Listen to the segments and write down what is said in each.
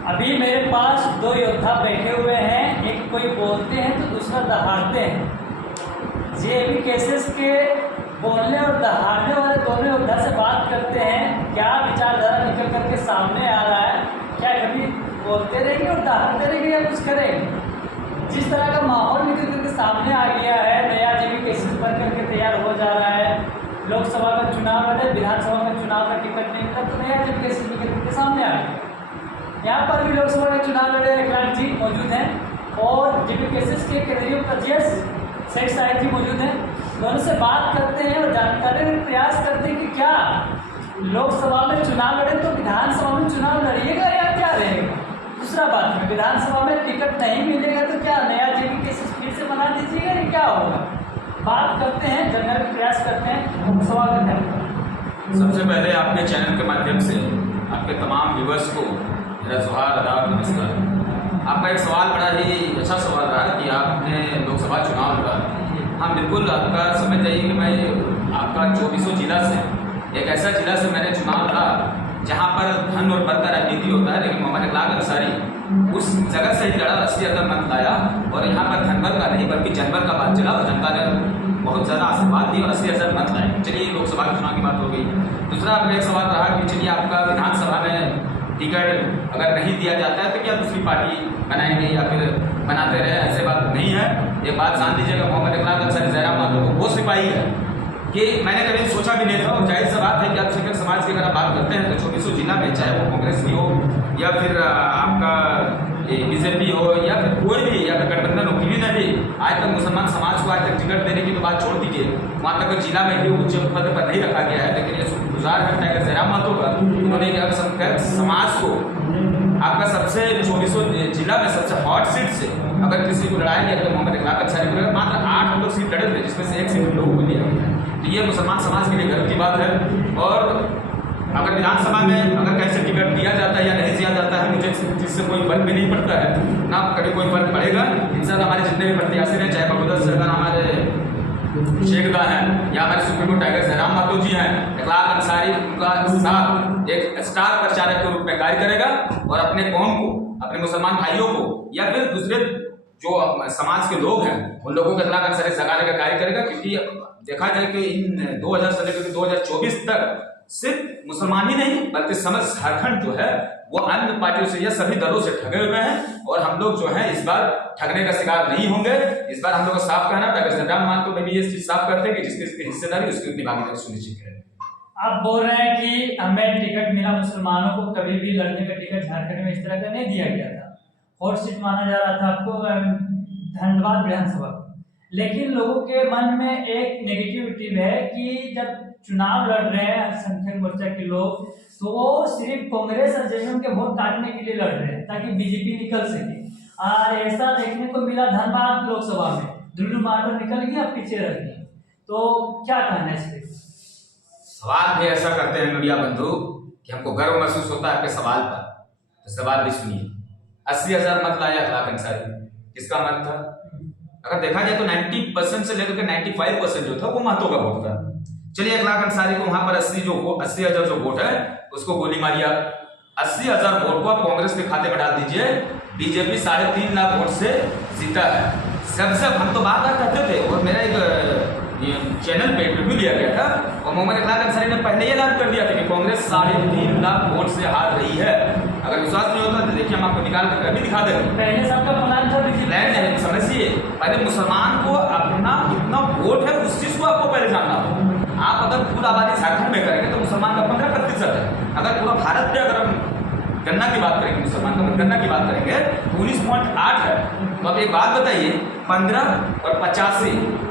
अभी मेरे पास दो योद्धा बैठे हुए हैं, एक कोई बोलते हैं तो दूसरा दहाड़ते हैं। ये भी केसेस के बोलने और दहाड़ने वाले दोनों योद्धा से बात करते हैं, क्या विचारधारा निकल करके सामने आ रहा है, क्या कभी बोलते रहेंगे और दहाड़ते रहेंगे या कुछ करेंगे। जिस तरह का माहौल निकल करके सामने आ गया है, नया जो भी केसेस बन करके तैयार हो जा रहा है, लोकसभा का चुनाव लड़े, विधानसभा में चुनाव का टिकट नहीं मिला तो नया जो केसेस निकल करके सामने आ गया। यहाँ पर भी लोकसभा के चुनाव लड़े एकनाथ जी मौजूद हैं और जेपी केसेस के केंद्रीय उपाध्यक्ष शेख साहिब जी मौजूद हैं। दोनों से बात करते हैं और जानकारी में प्रयास करते हैं कि क्या लोकसभा में चुनाव लड़े तो विधानसभा में चुनाव लड़िएगा या क्या रहेगा। दूसरा बात में विधानसभा में टिकट नहीं मिलेगा तो क्या नया जेपी केसेस फिर से बना दीजिएगा या क्या होगा। बात करते हैं, जानने का प्रयास करते हैं। स्वागत है। सबसे पहले आपके चैनल के माध्यम से आपके तमाम व्यूवर्स को मेरा जोहार, आदाब, नमस्कार। आपका एक सवाल बड़ा ही अच्छा सवाल रहा कि आपने लोकसभा चुनाव लड़ा। हाँ बिल्कुल, आपका समझ जाइए कि मैं आपका 2400 जिला से एक ऐसा जिला से मैंने चुनाव लड़ा जहाँ पर धन और पद का राजनीति होता है, लेकिन मोहम्मद इकलाक अंसारी उस जगह से ही लड़ा, 80,000 मत लाया और यहाँ पर धनबल का नहीं बल्कि जनबल का बात चला और जनता ने बहुत ज़्यादा आशीर्वाद दी और 80,000 मत लाए। चलिए लोकसभा के चुनाव की बात हो गई। दूसरा आपका एक सवाल रहा कि चलिए आपका विधानसभा में टिकट अगर नहीं दिया जाता है तो क्या दूसरी पार्टी बनाएंगे या फिर बनाते रहे, ऐसे बात नहीं है। एक बात जान लीजिएगा, मोहम्मद इकलाक अंसारी जयराम मातो को वो सिपाही है कि मैंने कभी सोचा भी नहीं था। और जाहिर सी बात है कि अल्पसंख्यक समाज की अगर आप बात करते हैं तो 2400 जिला में चाहे वो कांग्रेस की हो या फिर आपका बीजेपी हो या फिर कोई भी या फिर गठबंधन हो, किसी ने भी आज तक मुसलमान समाज को आज तक टिकट देने की तो बात छोड़ दीजिए, वहाँ तक जिला में भी उच्च पद पर नहीं रखा गया है। लेकिन ये शुक्रगुजार है टाइगर जयराम मातो का, उन्होंने अल्पसंख्यक समाज को आपका सबसे 2400 जिला में सबसे हॉट सीट से अगर किसी को लड़ाएंगे तो मोहम्मद इकलाक अंसारी को मात्र 8 लोग सीट लड़े थे, जिसमें से 1 सीट लोगों को दिया गया। तो ये मुसलमान समाज के लिए गर्व की बात है। और अगर विधानसभा में अगर कैसे टिकट दिया जाता है या नहीं दिया जाता है, मुझे जिससे कोई फर्क भी नहीं पड़ता है, ना कभी कोई फर्क पड़ेगा। इंशाल्लाह हमारे जितने भी प्रत्याशी हैं, चाहे बगोदर सरकार हमारे शेखदा हैं या हमारे सुप्रीम कोर्ट टाइगर जयराम मातो जी हैं, इकलाक अंसारी उनका साथ एक स्टार प्रचारक के रूप में कार्य करेगा और अपने कौम को, अपने मुसलमान भाइयों को या फिर दूसरे जो समाज के लोग हैं उन लोगों को इकलाक अंसारी जगाने का कार्य करेगा। क्योंकि देखा जाए कि इन 2000 से लेकर 2024 तक सिर्फ मुसलमान ही नहीं बल्कि समस्त झारखंड जो है वो अन्य पार्टियों से या सभी दलों से ठगे हुए हैं और हम लोग जो है इस बार ठगने का शिकार नहीं होंगे। इस बार हम लोग को साफ कहना, टाइगर जयराम मातो में भी ये चीज साफ करते हैं कि जिसकी हिस्सेदारी उसकी उतनी भागीदारी सुनिश्चित करें। आप बोल रहे हैं कि हमें टिकट मिला, मुसलमानों को कभी भी लड़ने का टिकट झारखंड में इस तरह का नहीं दिया गया था, हॉट सीट माना जा रहा था आपको धनबाद विधानसभा। लेकिन लोगों के मन में एक नेगेटिविटी है कि जब चुनाव लड़ रहे हैं अल्पसंख्यक मोर्चा के लोग तो वो सिर्फ कांग्रेस और जेएमएम के वोट काटने के लिए लड़ रहे हैं ताकि बीजेपी निकल सके। और ऐसा देखने को मिला धनबाद लोकसभा में, दुल्लू माटो निकल गया, पीछे रह गया। तो क्या कहना है इस पर? सवाल भी ऐसा करते हैं मीडिया बंधु कि हमको गर्व महसूस होता है आपके सवाल पर, तो सवाल भी सुनिए। 80,000 मत लाया इकलाक अंसारी, किसका मत था? अगर देखा जाए तो 90% से लेकर 95% जो था वो महतो का वोट था। चलिए इकलाक अंसारी को वहां पर 80,000 जो वोट है उसको गोली मारिया। 80,000 वोट को आप कांग्रेस के खाते में डाल दीजिए। बीजेपी 3.5 लाख वोट से जीता है। सबसे हम तो बात करते थे और मेरा एक चैनल पे इंटरव्यू लिया गया था और मोहम्मद इकलाक अंसारी ने पहले ही ऐलान कर दिया था कि कांग्रेस 3.5 लाख वोट से हार रही है। अगर विश्वास नहीं होता तो देखिए हम आपको निकाल कर अभी दिखा देंगे। पहले सबका प्लान था, प्लान है, समझिए। पहले मुसलमान को अपना कितना वोट है उस चीज को आपको पहले जानना होगा। आप अगर कुल आबादी झारखंड में करेंगे तो मुसलमान का 15% है। अगर पूरा भारत में अगर हम गन्ना की बात करेंगे, मुसलमान का गन्ना की बात करेंगे तो 19.8 है। तो अब एक बात बताइए, 15 और 85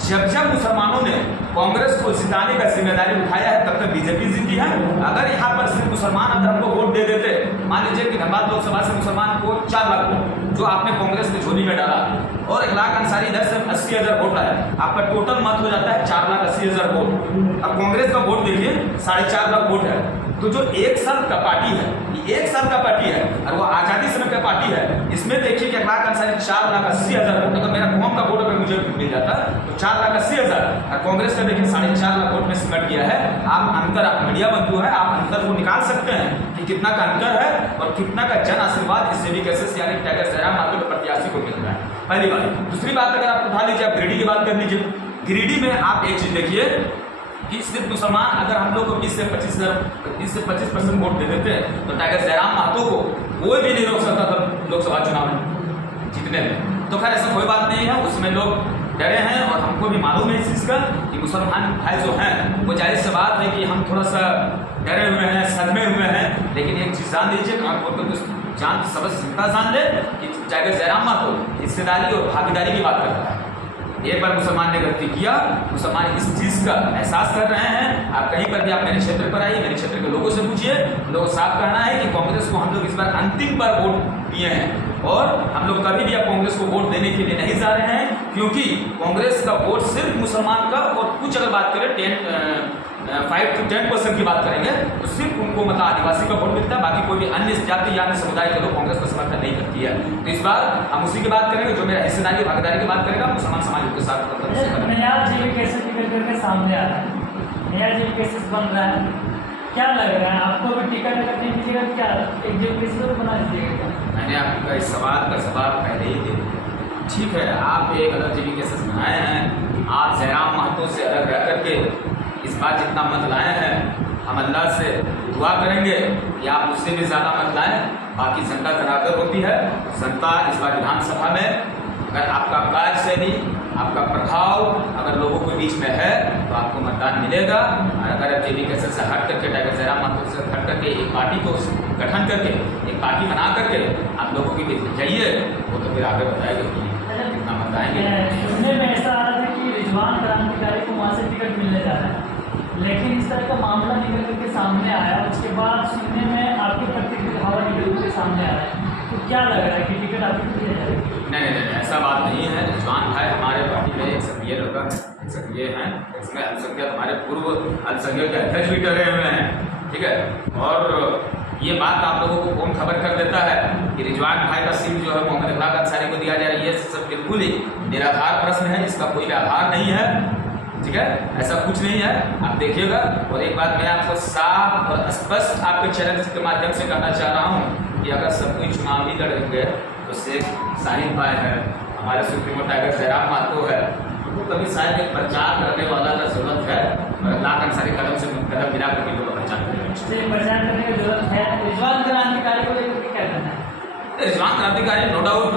जब मुसलमानों ने कांग्रेस को जिताने का जिम्मेदारी उठाया है तब तक बीजेपी जीती है। अगर यहाँ पर सिर्फ मुसलमान अगर हमको वोट दे देते, मान लीजिए कि धनबाद लोकसभा से मुसलमान को 4 लाख वोट जो आपने कांग्रेस की झोली में डाला और इकलाक अंसारी इधर से 80,000 वोट लाया, आपका टोटल मत हो जाता है 4,80,000 वोट। अब कांग्रेस का वोट देखिए 4.5 लाख वोट है। तो जो 1 साल का पार्टी है, ये 1 साल का पार्टी है और वो आजादी समय का पार्टी है, इसमें देखिए कि इकलाक अंसारी 4,80,000 वोट, अगर मेरा कौम का वोट अगर मुझे मिल जाता तो 4,80,000, और कांग्रेस का देखिए 4.5 लाख वोट में सिमट गया है। आप मीडिया बंधु है, आप अंतर को निकाल सकते हैं कि कितना का अंतर है और कितना का जन आशीर्वाद इस जेबी कैसेस यानी टाइगर जयराम महतो के प्रत्याशी को मिल रहा है। पहली बात। दूसरी बात, अगर आप उठा लीजिए, आप गिरिडीह की बात कर लीजिए। गिरिडीह में आप एक चीज देखिए कि सिर्फ मुसलमान अगर हम लोग को 20 से 25% वोट दे देते तो टाइगर जयराम महतो को कोई भी नहीं रोक सकता था लोकसभा चुनाव में जीतने में। तो खैर ऐसा कोई बात नहीं है, उसमें लोग डरे हैं और हमको भी मालूम है इस चीज़ का कि मुसलमान भाई जो हैं वो जाहिर सी बात है कि हम थोड़ा सा डरे हुए हैं, सदमे हुए हैं। लेकिन एक चीज़ जान लीजिए, जान सबसे चिंता जान ले कि टाइगर जयराम महतो हिस्सेदारी और भागीदारी की बात करता है। एक बार मुसलमान ने गलती किया, मुसलमान इस चीज़ का एहसास कर रहे हैं। आप कहीं पर भी आप मेरे क्षेत्र पर आइए, मेरे क्षेत्र के लोगों से पूछिए, लोग साफ कहना है कि कांग्रेस को हम लोग इस बार अंतिम बार वोट दिए हैं और हम लोग कभी भी अब कांग्रेस को वोट देने के लिए नहीं जा रहे हैं, क्योंकि कांग्रेस का वोट सिर्फ मुसलमान का और कुछ अगर बात करें 5 to 10% की बात करेंगे तो सिर्फ उनको मतलब आदिवासी का वोट मिलता है, बाकी कोई भी अन्य जाति या अन्य समुदाय के लोग कांग्रेस का समर्थन नहीं करती है। तो इस बार हम उसी की बात करेंगे, जो मेरा हिस्सेदारी भागीदारी की बात करेगा, मुसलमान समाज के साथ। नया जेबी केसेस निकल करके सामने आ रहा है, नया जेबी केसेस बन रहा है, क्या लग रहा है आपको? भी टिकट अगर नहीं दीजिएगा क्या एक जेबी केसेस तो बना दीजिएगा? मैंने आपका इस सवाल का जवाब पहले ही दे दिया। ठीक है, आप एक अलग जेबी केसेस बनाए हैं, आप जयराम महतो से अलग रह करके इस बार जितना मत लाए हैं, हम अल्लाह से दुआ करेंगे कि आप उससे भी ज़्यादा मत लाएं। बाकी जनता धनाधर होती है, जनता इस बार विधानसभा में अगर आपका कार्यशैली, आपका प्रभाव अगर लोगों के बीच में है तो आपको मतदान मिलेगा। और अगर आप जेबी कैसेस से हट करके, टाइगर जयराम महतो से हट करके एक पार्टी को गठन करके, एक पार्टी बना करके आप लोगों के बीच जाइए, वो तो फिर आगे बताएगा कि कितना मत आएंगे। सुनने में ऐसा आ रहा था कि रिजवान क्रांतिकारी को वहाँ से टिकट मिलने जा रहा है, लेकिन इस तरह का मामला निकल करके सामने आया, उसके बाद सुनने में आपके प्रतिक्रिया हवा निकल के सामने आ रहा है, तो क्या लग रहा है कि टिकट आपको दिया जाएगा? नहीं, ऐसा बात नहीं है। रिजवान भाई हमारे पार्टी में एक सक्रिय लड़का है, एक सक्रिय हैं, इसमें अल्पसंख्यक हमारे पूर्व अल्पसंख्यक के अध्यक्ष भी करे हुए हैं, ठीक है। और ये बात आप लोगों को कौन खबर कर देता है कि रिजवान भाई का सीट जो है मोहम्मद इकबाल अंसारी को दिया जा रहा है, ये सब बिल्कुल ही निराधार प्रश्न है, इसका कोई आधार नहीं है, ठीक है। ऐसा कुछ नहीं है, आप देखिएगा। और एक बात मैं आपको साफ और स्पष्ट आपके चैनल के माध्यम से कहना चाह रहा हूँ कि अगर सब कोई चुनाव ही लड़ेंगे तो शेख साहिब भाई है, हमारे सुप्रीमो टाइगर जयराम महतो है, उनको कभी शायद एक प्रचार करने वाला का जरूरत है और अल्लाह अंसारी कदम से कदम मिला करके लोग प्रचार करेंगे। प्रचार करने की जरूरत है। रिजवान क्रांतिकारी को लेकर क्या करना है? रिजवान क्रांतिकारी नो डाउट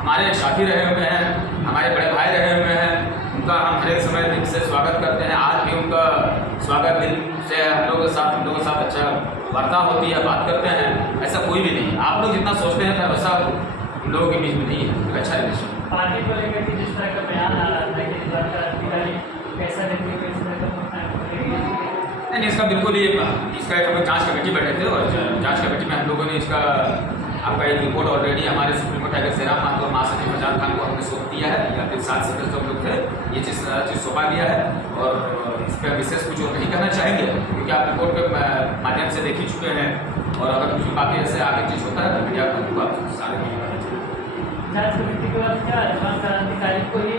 हमारे साथी रहे हुए हैं, हमारे बड़े भाई रहे हुए हैं, उनका हम हर एक समय दिल से स्वागत करते हैं। आज भी उनका स्वागत दिल से हम लोगों के साथ अच्छा वार्ता होती है, बात करते हैं, ऐसा कोई भी नहीं। आप लोग जितना सोचते हैं वैसा हम लोगों के बीच में नहीं है, अच्छा रिलेशन। पार्टी को लेकर के जिस तरह का बयान आ रहा था कि रिजवान क्रांतिकारी कैसा व्यक्ति को इस तरह का नहीं, इसका बिल्कुल ही इसका एक हम लोग जाँच कमेटी बैठे थे और जाँच कमेटी में हम लोगों ने इसका आपका एक रिपोर्ट ऑलरेडी हमारे सुप्रीमो टाइगर जयराम महतो और महासचिव फैजान खान को हमने सौंप दिया है, या फिर 7 सदस्य जो लोग थे, ये चीज़ सौंपा दिया है। और इस पर विशेष कुछ और नहीं कहना चाहेंगे क्योंकि आप रिपोर्ट के माध्यम से देख ही चुके हैं। और अगर कुछ बाकी ऐसे आगे चीज़ होता है तो मीडिया को आप सारे नहीं बताएंगे। जाँच कमेटी के बाद क्या रिजवान क्रांतिकारी को ही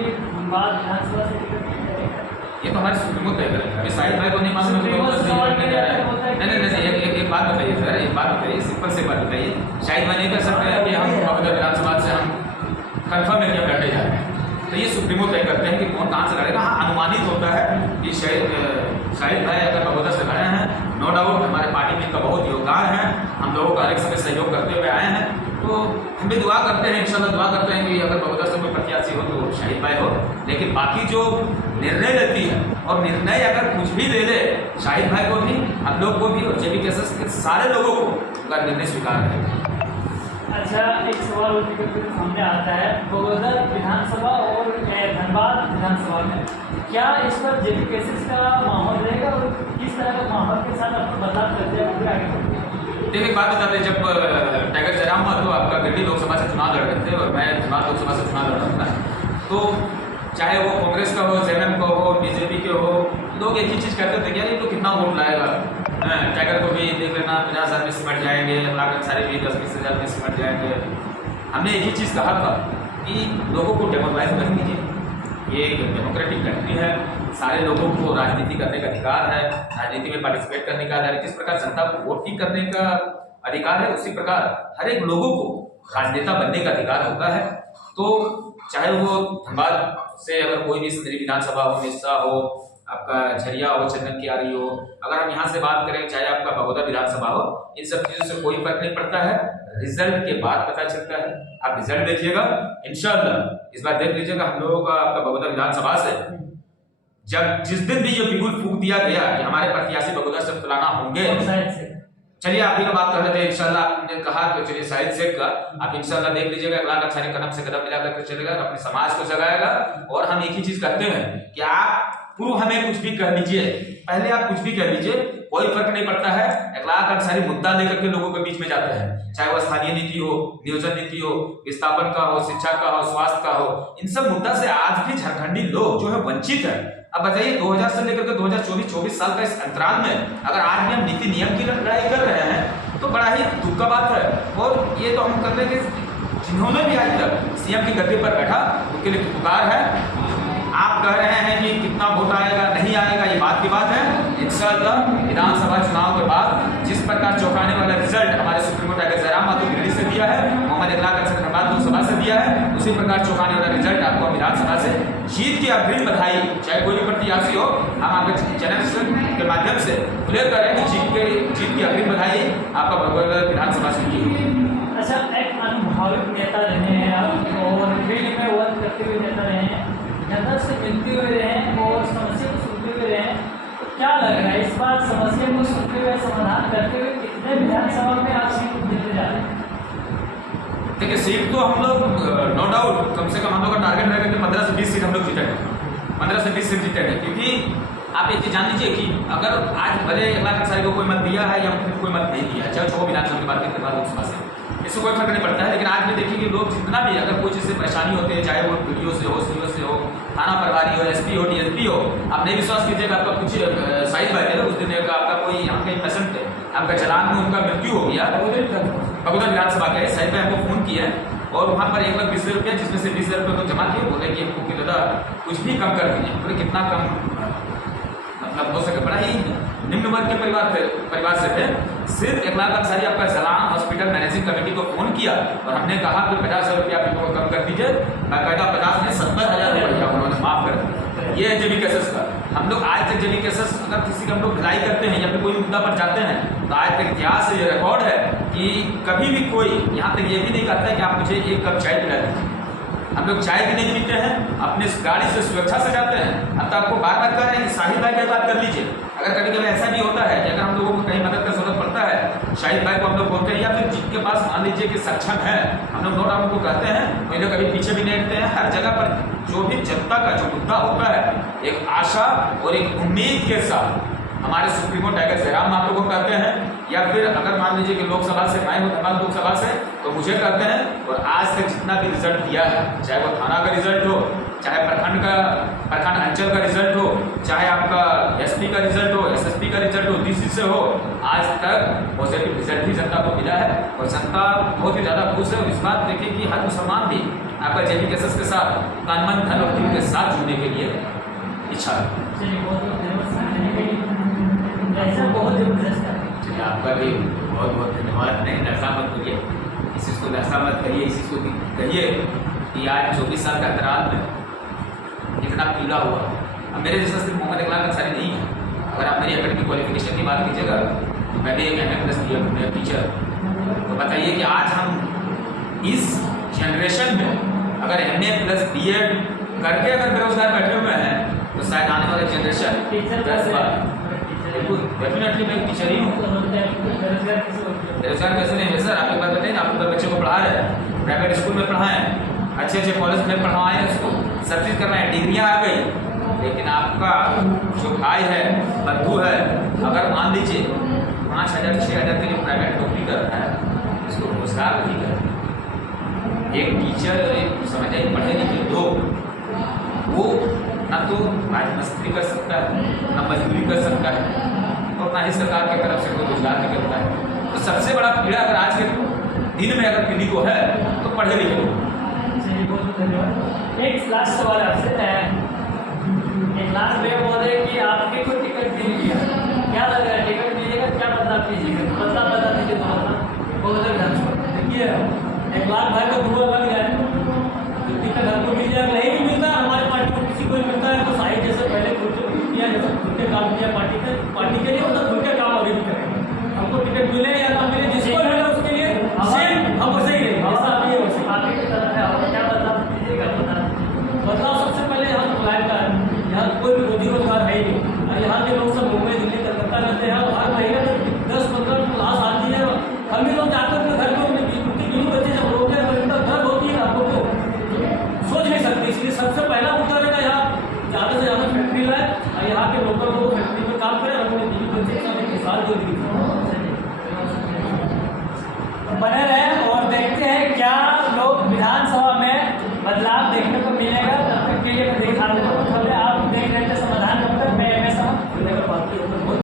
बाद विधानसभा से टिकट दिया जाएगा? ये तो हमारे सुप्रीमो तय करेंगे। अभी शाहिद भाई को नहीं मालूम है, नहीं, एक बात बताइए सर, एक बात बताइए, सिंपल से बात बताइए। शाहिद भाई नहीं कर सकते हैं कि हम महोदय विधानसभा से हम कन्फर्म नहीं लड़ने जा रहे हैं, तो ये सुप्रीमो तय करते हैं कि कौन कहाँ से लड़ेगा। हाँ, अनुमानित होता है कि शाहिद भाई अगर बगोदर से लड़े हैं, नो डाउट हमारे पार्टी में इनका बहुत योगदान है, हम लोगों का हर एक समय सहयोग करते हुए आए हैं, तो हम भी दुआ करते हैं, इंशाल्लाह दुआ करते हैं कि अगर बगोदर से कोई प्रत्याशी हो तो शाहिद भाई हो। लेकिन बाकी जो निर्णय लेती है और निर्णय अगर कुछ भी ले ले, शाहिद भाई को भी, हम लोग को भी और जेबी कैसेस के सारे लोगों को उनका निर्णय स्वीकार है। अच्छा, एक सवाल सामने आता है, बगोदर विधानसभा और धनबाद विधानसभा में क्या इस पर जेबी कैसेस का माहौल रहेगा और किस तरह का माहौल के साथ आपको बदलाव करते हैं पूरे आगे? देखिए, एक बात बताते हैं, जब टाइगर जयराम महतो आपका गिरिडीह लोकसभा से चुनाव लड़ रहे थे और मैं धनबाद लोकसभा से चुनाव लड़ रहा था, तो चाहे वो कांग्रेस का हो, जेएमएम का हो, बीजेपी के हो, लोग एक ही चीज़ कहते थे कि यार ये तो कितना वोट लाएगा, टाइगर को भी देख लेना 50,000 में सिमट जाएंगे, लाख सारे भी 10-20 हज़ार में सिमट जाएंगे। हमने एक ही चीज़ कहा था कि लोगों को डेमोक्राइज कर दीजिए, ये एक डेमोक्रेटिक कंट्री है, सारे लोगों को राजनीति करने का अधिकार है, राजनीति में पार्टिसिपेट करने का अधिकार है। जिस प्रकार जनता को वोटिंग करने का अधिकार है, उसी प्रकार हर एक लोगों को राजनेता बनने का अधिकार होता है। तो चाहे वो धनबाद से अगर कोई भी सदरी विधानसभा हो, मिर्सा हो, आपका झरिया हो, चंदन की आरी हो, अगर हम यहाँ से बात करें चाहे आपका बगोदा विधानसभा हो, इन सब चीजों से कोई फर्क नहीं पड़ता है। रिजल्ट के बाद पता चलता है। आप रिजल्ट देखिएगा इंशाअल्लाह, इस बार देख लीजिएगा हम लोगों का आपका बगोदा विधानसभा से जब जिस दिन भी ये बिगुल फूंक दिया गया कि हमारे प्रत्याशी बगोदा से फलाना होंगे, चलिए आप ही का बात कर रहे थे इंशाल्लाह, आपने कहा तो चलिए शाहिद शेख का आप इंशाल्लाह देख लीजिएगा, अगला सारे कदम से कदम मिला करके चलेगा, अपने समाज को जगाएगा। और हम एक ही चीज कहते हैं कि आप पूर्व हमें कुछ भी कह लीजिए, पहले आप कुछ भी कह लीजिए, कोई फर्क नहीं पड़ता है। इखलाक अंसारी मुद्दा लेकर के लोगों के बीच में जाते हैं, चाहे वो स्थानीय नीति हो, नियोजन नीति हो, विस्थापन का हो, शिक्षा का हो, स्वास्थ्य का हो, इन सब मुद्दा से आज भी झारखंडी लोग जो है वंचित है। अब बताइए 2000 से लेकर के 2024 साल का इस अंतराल में अगर आज भी हम नीति नियम की लड़ाई कर रहे हैं तो बड़ा ही दुख का बात है। और ये तो हम कर रहे हैं जिन्होंने भी आज तक सीएम की गद्दी पर बैठा उनके लिए पुकार है। आप कह रहे हैं कि कितना वोट आएगा नहीं आएगा, ये बात की बात है। इंशाअल्लाह विधानसभा चुनाव के बाद जिस प्रकार चौंकाने वाला रिजल्ट हमारे supreme court tiger Jairam Mathur Delhi से दिया है, मोहम्मद इखलाक अंसारी धनबाद लोकसभा से दिया है, उसी प्रकार चौंकाने वाला रिजल्ट आपको विधानसभा से जीत की अग्रिम बधाई, चाहे कोई भी प्रत्याशी हो, हम आपके चैनल के माध्यम से क्लियर कर रहे हैं कि जीत की अग्रिम बधाई आपका बगोदा विधानसभा से की हुई। अच्छा, एक अनुभवी नेता रहे हैं आप और फील्ड में वर्क करते हुए नेता रहे हैं, जनता से मिलते हुए रहे और समस्या को सुनते हुए रहे, तो क्या लग रहा है इस बार समस्या को सुनते हुए समाधान करते हुए कितने विधानसभा में आप सीट जीतने जा रहे हैं? देखिए सीट तो हम लोग नो डाउट कम से कम हम लोग का टारगेट रहेगा कि 15 से 20 सीट हम लोग जीतेंगे, 15 से 20 सीट जीतेंगे। क्योंकि आप एक चीज जान लीजिए कि अगर आज भले इखलाक अंसारी को कोई मत दिया है या कोई मत नहीं दिया, चाहे 6 विधानसभा की बात करते हैं लोकसभा से, इससे कोई फर्क नहीं पड़ता है। लेकिन आज में देखिए कि लोग जितना भी अगर कोई चीज़ से परेशानी होती है, चाहे वो वीडियो से हो, सीओ से हो, थाना प्रभारी हो, एसपी हो, डीएसपी हो, आप नहीं विश्वास कीजिएगा आपका कुछ शाहिद भाई है उस दिन आपका कोई यहाँ के पेशेंट थे, आपका चलान में उनका मृत्यु हो गया बगोदा विधानसभा के शाहिद भाई हमको फोन किया और वहाँ पर 1,20,000 रुपया जिसमें से 20,000 रुपये को जमा किए, बोले कि हमको दादा कुछ भी कम कर दीजिए। बोले कितना कम मतलब हो सके, बड़ा ही निम्न वर्ग के परिवार से थे। सिर्फ इखलाक अंसारी आपका जलान हॉस्पिटल मैनेजिंग कमेटी को फोन किया और हमने कहा कि 50,000 रुपया आप इनको कम कर दीजिए, बाकायदा 50 ने 70,000 रुपया उन्होंने माफ कर दिया। ये है जेबी केसेस का। हम लोग आज तक जेबी केसेस अगर किसी का हम लोग भलाई करते हैं या फिर कोई मुद्दा पर जाते हैं तो आज तक इतिहास से ये रिकॉर्ड है कि कभी भी कोई यहाँ तक ये भी नहीं कहता है कि आप मुझे 1 कप चाय पिला दीजिए। हम लोग चाय भी नहीं पीते हैं, अपने गाड़ी से सुरक्षा से जाते हैं। अब तो आपको बार बार कह रहे हैं कि शाहिद भाई की बात कर लीजिए। अगर कभी कभी ऐसा भी होता है कि अगर हम लोगों को कहीं मदद की जरूरत पड़ता है, शाहिद भाई को हम लोग बोलते हैं या फिर जिनके पास मान लीजिए कि सक्षम है, हम लोग नोट उनको कहते हैं, वही लोग कभी पीछे भी नहीं हटते हैं। हर जगह पर जो भी जनता का जो मुद्दा होता है, एक आशा और एक उम्मीद के साथ हमारे supreme court tiger Jairam Mathur को कहते हैं या फिर अगर मान लीजिए कि लोकसभा से मैं हूँ धनबाद लोकसभा से तो मुझे कहते हैं। और आज तक जितना भी रिजल्ट दिया है, चाहे वो थाना का रिजल्ट हो, चाहे प्रखंड अंचल का रिजल्ट हो, चाहे आपका एसपी का रिजल्ट हो, एसएसपी का रिजल्ट हो, डीसी से हो, आज तक पॉजिटिव रिजल्ट ही जनता को मिला है और जनता बहुत ही ज़्यादा खुश है। और इस बात देखिए कि हर मुसलमान भी आपका जेबी केसेस के साथ तन मन धन और दिल के साथ जुड़ने के लिए इच्छा है। बहुत जबरदस्त है। चलिए आपका भी बहुत बहुत धन्यवाद। नहीं नशा मत करिए, इस चीज़ को नशा मत करिए, इस चीज़ को कहिए कि आज 24 साल का अंतराल में इतना पीला हुआ। अब मेरे जैसा सिर्फ मोहम्मद इखलाक अंसारी नहीं है। अगर आप मेरी एकेडमिक क्वालिफिकेशन की बात कीजिएगा तो मैं भी एक MA+ टीचर, तो बताइए कि आज हम इस जनरेशन में अगर MA+ BEd करके अगर बेरोजगार बैठे हुए हैं तो शायद आने वाले जनरेशन बिल्कुल डेफिनेटली मैं टीचर ही हूँ। बेरोजगार कैसे नहीं है सर? आपके बात बताइए ना, आप अपने बच्चों को पढ़ा रहे हैं, प्राइवेट स्कूल में पढ़ाएं, अच्छे अच्छे कॉलेज में पढ़वाएं, उसको सब चीज़ करवाएं, डिग्रियाँ आ गई। लेकिन आपका जो भाई है, बंधु है, अगर मान लीजिए 5,000 6,000 के लिए प्राइवेट नौकरी कर रहा है, इसको रोजगार नहीं कर रहा। एक टीचर और एक समझिए पढ़े लिखे लोग वो ना तो राजमिस्त्री कर सकता है, ना मजदूरी कर सकता है और ना ही सरकार की तरफ से कोई रोजगार नहीं करता है। तो सबसे बड़ा पीड़ा अगर आज के दिन में अगर पीढ़ी को है तो पढ़े लिखे लोग। चलिए बहुत बहुत धन्यवाद। एक लास्ट सवाल आपसे एक लास्ट में बोल रहे कि आपके को टिकट मिल गया, क्या लग रहा है टिकट मिलेगा, क्या बदलाव कीजिएगा, बता दीजिए तो बहुत देखिए 1 लाख भाई का धुआं लग जाए तो टिकट हमको मिल जाएगा, नहीं भी मिलता हमारी पार्टी को किसी को मिलता है तो शाही जैसे पहले खुद किया, जैसे खुद के काम किया पार्टी के लिए मतलब खुद के काम अभी भी करेंगे। हमको टिकट मिले या ना मिले जिसको मिले उसके लिए सेम हम वैसे ही रहेंगे, ऐसा अभी है वैसे आगे की तरफ है। और क्या बदलाव कीजिएगा बदलाव सबसे पहले यहाँ मुलायम का यहाँ कोई भी रोजी रोजगार है ही नहीं, और यहाँ के लोग सब मुंबई दिल्ली कलकत्ता रहते हैं, हर महीने में 10-15 लाश आती है। हम ही लोग जाकर अपने घर में उनके गिनू बच्चे जब रोते हैं तो दर्द होती है, आपको तो सोच नहीं सकते। इसलिए सबसे पहला मुद्दा रहेगा यहाँ ज़्यादा से ज़्यादा फैक्ट्री लाए और यहाँ के लोकल लोग फैक्ट्री में काम करें और अपने गिनू बच्चे के साथ एक मिसाल जो